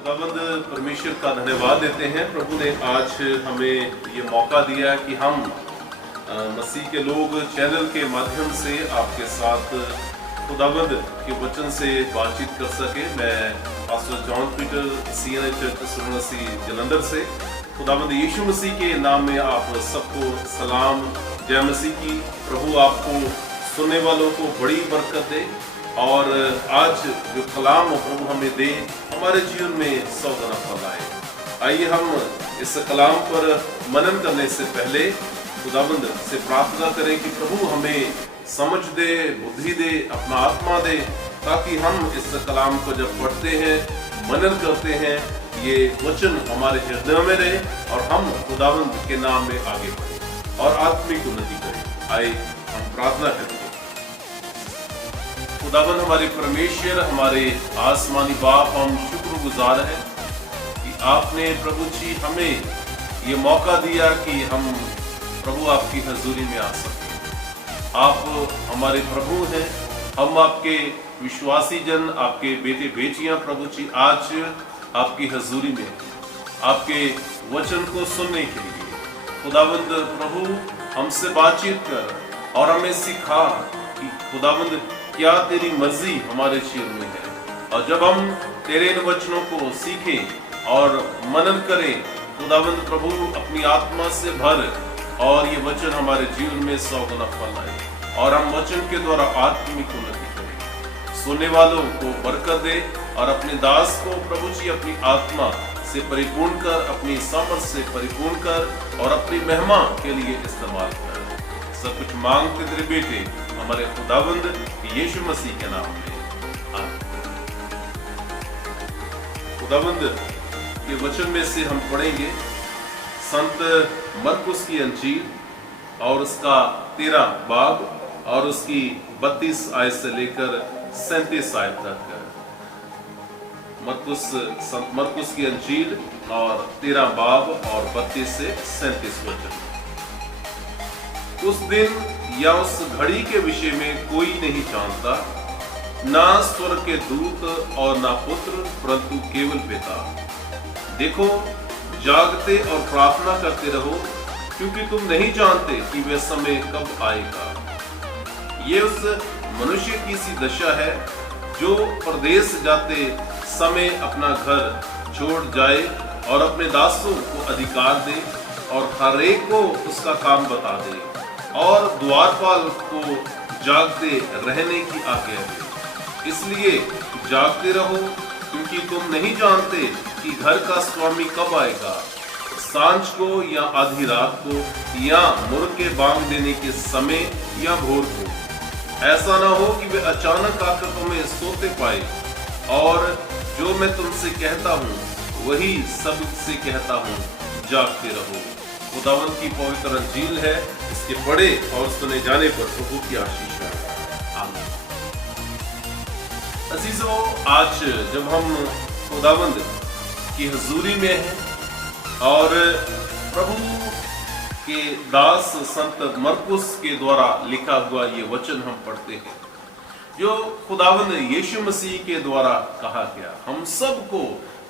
खुदावंद परमेश्वर का धन्यवाद देते हैं। प्रभु ने आज हमें ये मौका दिया कि हम मसीह के लोग चैनल के माध्यम से आपके साथ खुदावंद के वचन से बातचीत कर सके। मैं pastor John Peter CNA church सुरनसी जलंधर से खुदावंद यीशु मसीह के नाम में आप सबको सलाम, जय मसीह की। प्रभु आपको सुनने वालों को बड़ी बरकत दे और आज जो कलाम प्रभु हमें दे हमारे जीवन में 100 गुना फल आए। आइए हम इस कलाम पर मनन करने से पहले खुदावंद से प्रार्थना करें कि प्रभु हमें समझ दे, बुद्धि दे, अपना आत्मा दे, ताकि हम इस कलाम को जब पढ़ते हैं, मनन करते हैं, ये वचन हमारे हृदय में रहे और हम खुदावंद के नाम में आगे बढ़े और आत्मिक उन्नति करें। आइए हम प्रार्थना करें। खुदावंद हमारे परमेश्वर, हमारे आसमानी बाप, हम शुक्रगुजार हैं कि आपने प्रभु जी हमें ये मौका दिया कि हम प्रभु आपकी हजूरी में आ सकें। आप हमारे प्रभु हैं, हम आपके विश्वासी जन, आपके बेटे बेटियां प्रभु जी आज आपकी हजूरी में आपके वचन को सुनने के लिए खुदावंद प्रभु हमसे बातचीत कर और हमें सिखा कि खुदावंद क्या तेरी मर्जी हमारे जीवन में है। और जब हम तेरे इन वचनों को सीखें और मनन करें, खुदावंद प्रभु अपनी आत्मा से भर और ये वचन हमारे जीवन में 100 गुना फल आए और हम वचन के द्वारा आत्मिक उन्नति करें। सुनने वालों को बरकत दे और अपने दास को प्रभु जी अपनी आत्मा से परिपूर्ण कर, अपनी सामर्थ से परिपूर्ण कर और अपनी महिमा के लिए इस्तेमाल कर। सब कुछ मांगते तेरे बेटे हमारे खुदावंद यीशु मसीह के नाम में, आमीन। खुदावंद के वचन में से हम पढ़ेंगे संत मरकुस की अंजील और उसका 13 बाब और उसकी 32 आयत से लेकर 37 आयत तक। संत मरकुस की अंजील और 13 बाब और 32 से 37 वचन। उस दिन या उस घड़ी के विषय में कोई नहीं जानता, ना स्वर्ग के दूत और ना पुत्र, परंतु केवल पिता। देखो, जागते और प्रार्थना करते रहो, क्योंकि तुम नहीं जानते कि वह समय कब आएगा। ये उस मनुष्य की सी दशा है जो परदेश जाते समय अपना घर छोड़ जाए और अपने दासों को अधिकार दे और हर एक को उसका काम बता दे और द्वारपाल को जागते रहने की आज्ञा दे। इसलिए जागते रहो, क्योंकि तुम नहीं जानते कि घर का स्वामी कब आएगा, सांझ को या आधी रात को या मुर्ग के बांग देने के समय या भोर को। ऐसा ना हो कि वे अचानक आकर तुम्हें सोते पाए। और जो मैं तुमसे कहता हूँ वही सबसे कहता हूँ, जागते रहो। खुदावंद की पवित्र अंजील है, इसके पढ़े और सुने जाने पर प्रभु की आशीष है, आमीन। अजीजों, आज जब हम खुदावंद की हजूरी में हैं और प्रभु के दास संत मरकुस के द्वारा लिखा हुआ ये वचन हम पढ़ते हैं, जो खुदावंद यीशु मसीह के द्वारा कहा गया, हम सबको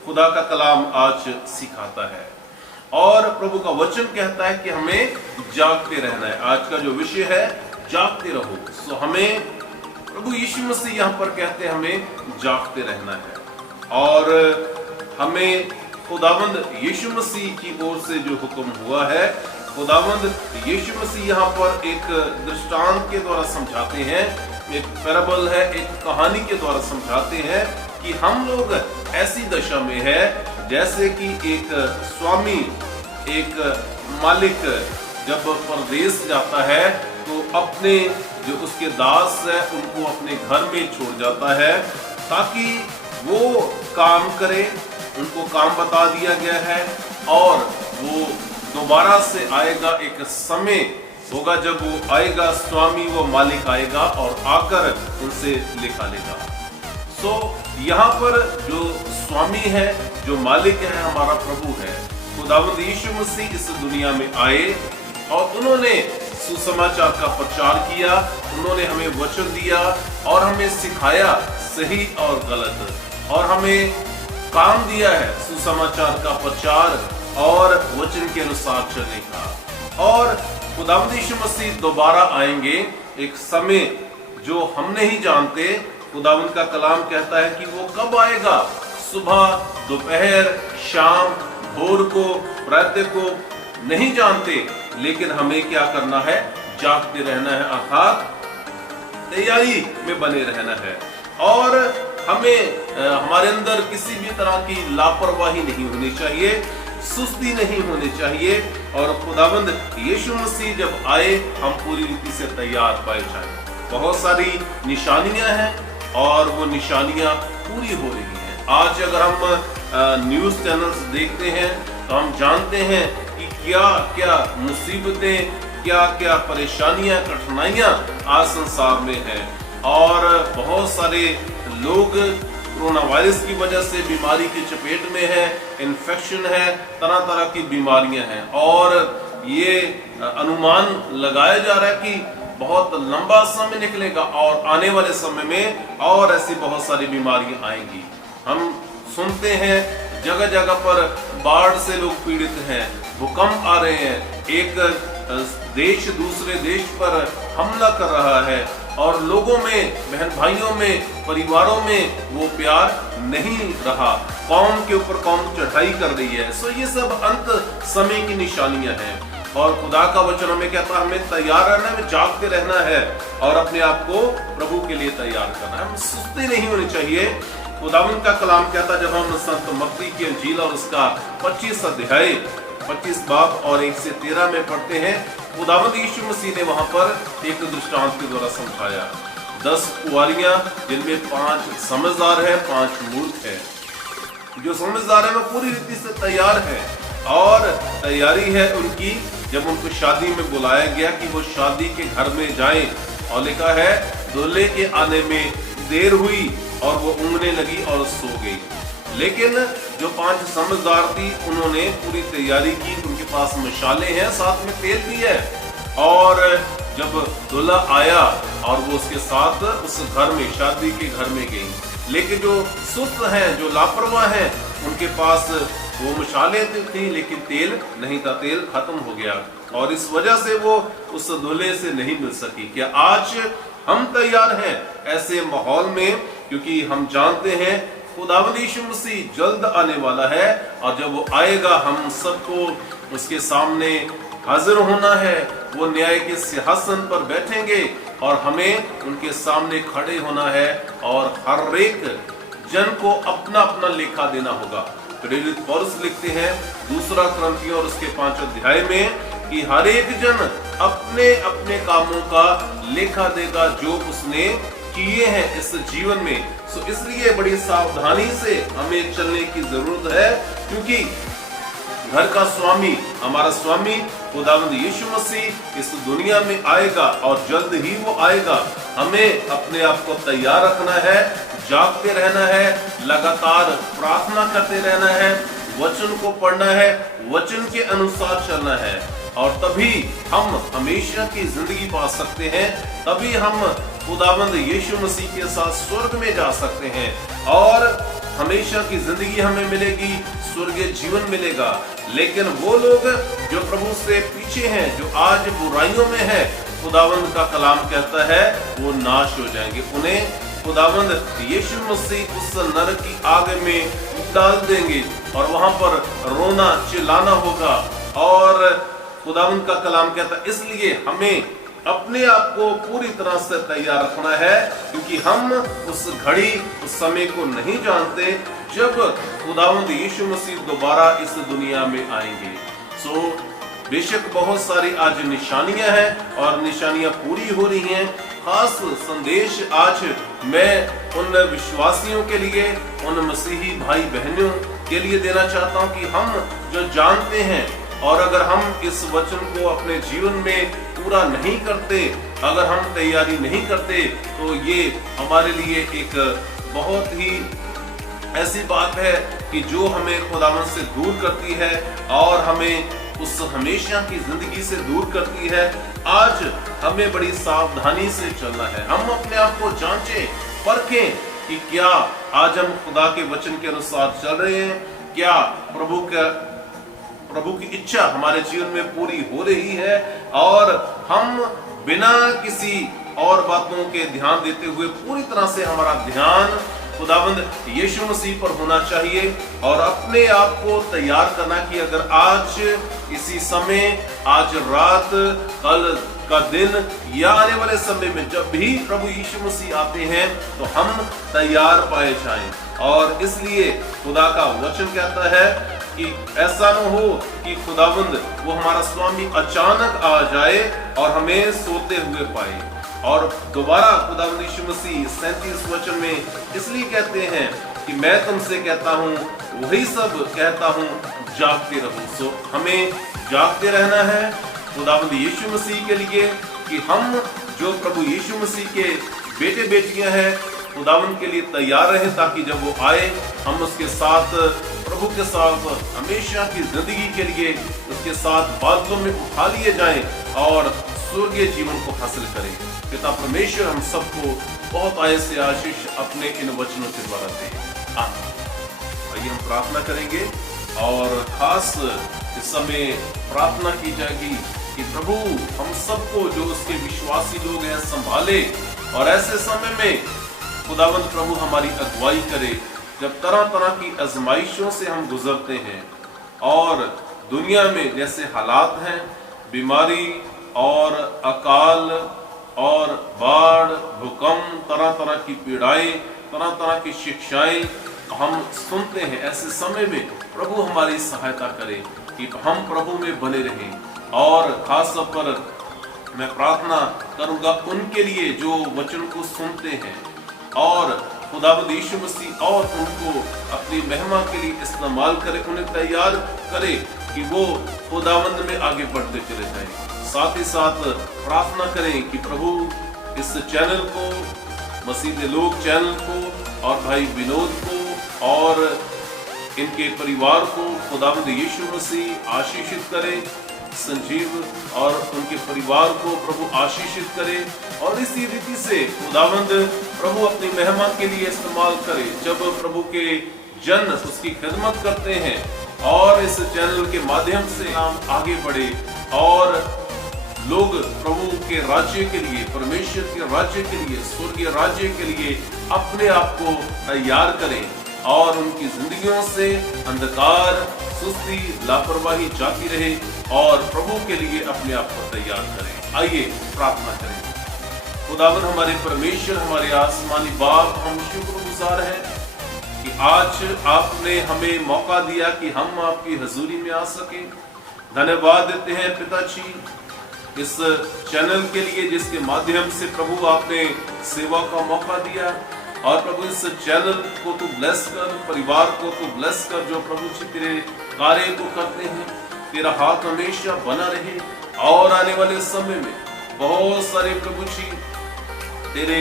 खुदा का कलाम आज सिखाता है और प्रभु का वचन कहता है कि हमें जागते रहना है। आज का जो विषय है, जागते रहो। सो हमें प्रभु यीशु मसीह यहाँ पर कहते हैं हमें जागते रहना है और हमें खुदावंद यीशु मसीह की ओर से जो हुक्म हुआ है, खुदावंद यीशु मसीह यहाँ पर एक दृष्टांत के द्वारा समझाते हैं, एक पैराबल है, एक कहानी के द्वारा समझाते हैं कि हम लोग ऐसी दशा में है जैसे कि एक स्वामी, एक मालिक जब परदेश जाता है तो अपने जो उसके दास है उनको अपने घर में छोड़ जाता है ताकि वो काम करे। उनको काम बता दिया गया है और वो दोबारा से आएगा, एक समय होगा जब वो आएगा, स्वामी वो मालिक आएगा और आकर उनसे लिखा लेगा। सो यहाँ पर जो स्वामी है, जो मालिक है, हमारा प्रभु है, खुदावंद यीशु मसीह इस दुनिया में आए और उन्होंने सुसमाचार का प्रचार किया, उन्होंने हमें वचन दिया और हमें सिखाया सही और गलत, और हमें काम दिया है सुसमाचार का प्रचार और वचन के अनुसार चलने का। और खुदावंद यीशु मसीह दोबारा आएंगे एक समय जो हम नहीं जानते। खुदावंद का कलाम कहता है कि वो कब आएगा, सुबह, दोपहर, शाम, भोर को, प्रातः को नहीं जानते, लेकिन हमें क्या करना है, जागते रहना है, अर्थात तैयारी में बने रहना है। और हमें हमारे अंदर किसी भी तरह की लापरवाही नहीं होनी चाहिए, सुस्ती नहीं होनी चाहिए। और खुदावंद यीशु मसीह जब आए हम पूरी रीति से तैयार पाए जाए। बहुत सारी निशानियां हैं और वो निशानियां पूरी हो रही हैं। आज अगर हम न्यूज़ चैनल्स देखते हैं तो हम जानते हैं कि क्या क्या मुसीबतें, क्या क्या परेशानियां, कठिनाइयां आज संसार में हैं। और बहुत सारे लोग कोरोना वायरस की वजह से बीमारी की चपेट में है, इन्फेक्शन है, तरह तरह की बीमारियां हैं। और ये अनुमान लगाया जा रहा है कि बहुत लंबा समय निकलेगा और आने वाले समय में और ऐसी बहुत सारी बीमारियां आएंगी। हम सुनते हैं जगह जगह पर बाढ़ से लोग पीड़ित हैं, भूकंप आ रहे हैं, एक देश दूसरे देश पर हमला कर रहा है और लोगों में, बहन भाइयों में, परिवारों में वो प्यार नहीं रहा, कौम के ऊपर कौम चढ़ाई कर रही है। सो ये सब अंत समय की निशानियां हैं। और खुदा का वचन हमें कहता है हमें तैयार रहना है, हमें जागते रहना है और अपने आप को प्रभु के लिए तैयार करना है। हम सुस्ती नहीं होनी चाहिए। खुदावंद का कलाम कहता है, जब हम संत मत्ती की इंजील और उसका 25 अध्याय 25 बाब और 1 से 13 में पढ़ते हैं, खुदावंद यीशु मसीह ने वहां पर एक दृष्टांत के द्वारा समझाया। 10 कुंवारियां जिनमें 5 समझदार है, 5 मूर्ख है। जो समझदार है वो पूरी रीति से तैयार है और तैयारी है उनकी। जब उनको शादी में बुलाया गया कि वो शादी के घर में जाएं, और लिखा है दूल्हे के आने में देर हुई और वो ऊँघने लगी और सो गई। लेकिन जो 5 समझदार थी उन्होंने पूरी तैयारी की, उनके पास मशाले हैं, साथ में तेल भी है। और जब दूल्हा आया और वो उसके साथ उस घर में, शादी के घर में गई। लेकिन जो सुस्त हैं, जो लापरवाह हैं, उनके पास वो मशाले थी लेकिन तेल नहीं था, तेल खत्म हो गया और इस वजह से वो उस दूल्हे से नहीं मिल सकी। क्या आज हम तैयार हैं ऐसे माहौल में? क्योंकि हम जानते हैं खुदावंद यीशु मसीह जल्द आने वाला है और जब वो आएगा हम सबको उसके सामने हाजिर होना है। वो न्याय के सिंहासन पर बैठेंगे और हमें उनके सामने खड़े होना है और हर एक जन को अपना अपना लेखा देना होगा। प्रेरित पौलुस लिखते हैं 2 कुरिन्थियों और उसके 5 अध्याय में कि हर एक जन अपने अपने कामों का लेखा देगा जो उसने किए हैं इस जीवन में। सो इसलिए बड़ी सावधानी से हमें चलने की जरूरत है, क्योंकि घर का स्वामी, हमारा स्वामी खुदावंद यीशु मसीह इस दुनिया में आएगा और जल्द ही वो आएगा। हमें अपने आप को तैयार रखना है, जागते रहना है, लगातार प्रार्थना करते रहना है, वचन को पढ़ना है, वचन के अनुसार चलना है और तभी हम हमेशा की जिंदगी पा सकते हैं। तभी हम खुदावंद यीशु मसीह के साथ स्वर्ग में जा सकते हैं और हमेशा की जिंदगी हमें मिलेगी, स्वर्गीय जीवन मिलेगा। लेकिन वो लोग जो प्रभु से पीछे हैं, जो आज बुराइयों में है, खुदावंद का कलाम कहता है वो नाश हो जाएंगे। उन्हें खुदावंद यीशु मसीह उस नरक की आग में डाल देंगे और वहां पर रोना चिल्लाना होगा। और खुदावंद का कलाम कहता है इसलिए हमें अपने आप को पूरी तरह से तैयार रखना है, क्योंकि हम उस घड़ी, उस समय को नहीं जानते जब खुदावंद यीशु मसीह दोबारा इस दुनिया में आएंगे। सो बेशक बहुत सारी आज निशानियां हैं और निशानियां पूरी हो रही हैं। खास संदेश आज मैं उन विश्वासियों के लिए, उन मसीही भाई बहनों के लिए देना चाहता हूं कि हम जो जानते हैं और अगर हम इस वचन को अपने जीवन में पूरा नहीं करते, अगर हम तैयारी नहीं करते, तो ये हमारे लिए एक बहुत ही ऐसी बात है कि जो हमें खुदावंद से दूर करती है और हमें उस हमेशा की जिंदगी से दूर करती है। आज हमें बड़ी सावधानी से चलना है। हम अपने आप को जांचें, परखें कि क्या आज हम खुदा के वचन के अनुसार चल रहे हैं, क्या प्रभु की इच्छा हमारे जीवन में पूरी हो रही है, और हम बिना किसी और बातों के ध्यान देते हुए पूरी तरह से हमारा ध्यान खुदावंद यीशु मसीह पर होना चाहिए, और अपने आप को तैयार करना कि अगर आज इसी समय, आज रात, कल का दिन या आने वाले समय में जब भी प्रभु यीशु मसीह आते हैं तो हम तैयार पाए जाएं। और इसलिए खुदा का वचन कहता है कि ऐसा न हो कि खुदावंद वो हमारा स्वामी अचानक आ जाए और हमें सोते हुए पाए। और दोबारा खुदावंद यीशु मसीह 37 वचन में इसलिए कहते हैं कि मैं तुमसे कहता हूँ, वही सब कहता हूँ, जागते रहो। सो हमें जागते रहना है खुदावंद यीशु मसीह के लिए, कि हम जो प्रभु यीशु मसीह के बेटे बेटियां हैं खुदावंद के लिए तैयार रहें, ताकि जब वो आए हम उसके साथ, प्रभु के साथ हमेशा की जिंदगी के लिए उसके साथ बादलों में उठा लिए जाएं और स्वर्गीय जीवन को हासिल करें। पिता परमेश्वर हम सबको बहुत आय से आशीष अपने इन वचनों के द्वारा दे। आमीन। आइए हम प्रार्थना करेंगे, और खास इस समय प्रार्थना की जाएगी कि प्रभु हम सबको जो उसके विश्वासी लोग हैं संभाले, और ऐसे समय में खुदावंद प्रभु हमारी अगुवाई करे जब तरह तरह की आजमाइशों से हम गुजरते हैं, और दुनिया में जैसे हालात हैं, बीमारी और अकाल और बाढ़, भूकंप, तरह तरह की पीड़ाएं, तरह तरह की शिक्षाएं हम सुनते हैं, ऐसे समय में प्रभु हमारी सहायता करे कि हम प्रभु में बने रहें। और खास तौर पर मैं प्रार्थना करूंगा उनके लिए जो वचन को सुनते हैं, और खुदावंद यीशु मसीह और उनको अपनी महिमा के लिए इस्तेमाल करे, उन्हें तैयार करे कि वो खुदावंद में आगे बढ़ते चले जाएं। साथ ही साथ प्रार्थना करें कि प्रभु इस चैनल को, मसीह लोग चैनल को, और भाई विनोद को और इनके परिवार को खुदावंद यीशु मसीह आशीषित करे, संजीव और उनके परिवार को प्रभु आशीषित करे, और इसी रीति से खुदावंद प्रभु अपनी महिमा के लिए इस्तेमाल करे। जब प्रभु के जन उसकी खिदमत करते हैं और इस चैनल के माध्यम से हम आगे बढ़े, और लोग प्रभु के राज्य के लिए, परमेश्वर के राज्य के लिए, स्वर्गीय राज्य के लिए अपने आप को तैयार करें, और उनकी जिंदगियों से अंधकार, सुस्ती, लापरवाही जाती रहे, और प्रभु के लिए अपने आप को तैयार करें। आइए प्रार्थना करें। खुदावन हमारे परमेश्वर, हमारे आसमानी बाप, हम शुक्रगुजार हैं कि आज आपने हमें मौका दिया कि हम आपकी हजूरी में आ सके। धन्यवाद देते हैं पिताजी इस चैनल के लिए जिसके माध्यम से प्रभु आपने सेवा का मौका दिया, और प्रभु इस चैनल को तू ब्लेस कर, परिवार को तू ब्लेस कर, जो प्रभु जी तेरे कार्य को करते हैं, तेरा हाथ हमेशा बना रहे। और आने वाले समय में बहुत सारे प्रभु जी तेरे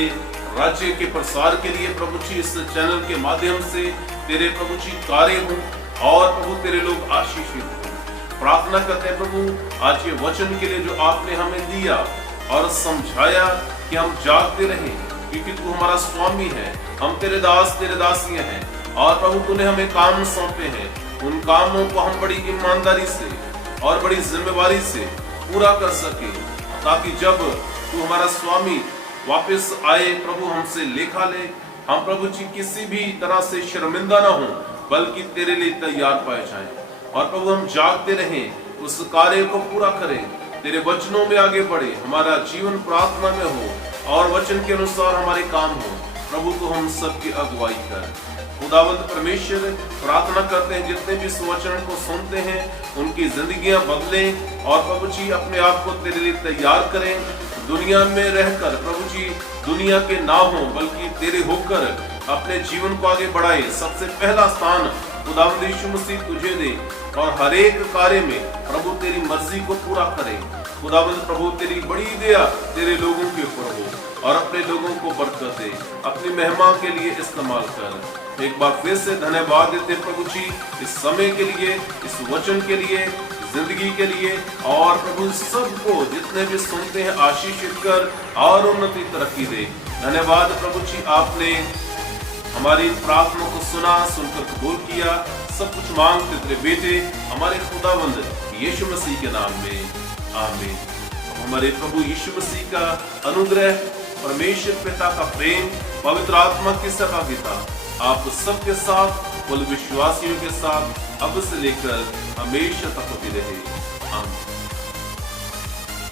राज्य के प्रसार के लिए प्रभु जी इस चैनल के माध्यम से तेरे प्रभु जी कार्य हों, और प्रभु तेरे लोग आशीषित हों। प्रार्थना करते हैं प्रभु आज के वचन के लिए जो आपने हमें दिया और समझाया कि हम जागते रहें, क्योंकि तू हमारा स्वामी है, हम तेरे दास, तेरे दासियां हैं, और प्रभु तूने हमें काम सौंपे हैं। उन कामों को हम बड़ी ईमानदारी से और बड़ी जिम्मेवारी से पूरा कर सके, ताकि जब तू हमारा स्वामी वापस आए प्रभु हमसे लेखा ले, हम प्रभु जी किसी भी तरह से शर्मिंदा ना हो, बल्कि तेरे लिए तैयार पाए जाएं। और प्रभु हम जागते रहें, उस कार्य को पूरा करें, तेरे वचनों में आगे बढ़े, हमारा जीवन प्रार्थना में हो और वचन के अनुसार हमारे काम हो। प्रभु तो हम सबकी अगुवाई कर। खुदावंद परमेश्वर, प्रार्थना करते हैं जितने भी इस वचन को सुनते हैं उनकी जिंदगियां बदलें, और प्रभु जी अपने आप को तेरे लिए तैयार करें। दुनिया में रहकर प्रभु जी दुनिया के ना हो, बल्कि तेरे होकर अपने जीवन को आगे बढ़ाएं। सबसे पहला स्थान खुदावंद यीशु मसीह तुझे दे, और हर एक कार्य में प्रभु तेरी मर्जी को पूरा करे। खुदावंद प्रभु तेरी बड़ी दया तेरे लोगों के ऊपर हो, और अपने लोगों को बरकत दे, अपनी महिमा के लिए इस्तेमाल कर। एक बार फिर से धन्यवाद देते प्रभु जी इस समय के लिए, इस वचन के लिए, जिंदगी के लिए, और प्रभु सबको जितने भी सुनते हैं आशीषित कर और उन्नति तरक्की दे। धन्यवाद प्रभु जी, आपने हमारी प्रार्थना को सुना, सुनकर कबूल किया। सब कुछ मांगते तेरे बेटे हमारे खुदावंद यीशु मसीह के नाम में, आमीन। अब हमारे प्रभु यीशु मसीह का अनुग्रह, परमेश्वर पिता का प्रेम, पवित्र आत्मा की सहभागिता आप सबके साथ, कुल विश्वासियों के साथ अब से लेकर हमेशा तक होती रहे, आमीन।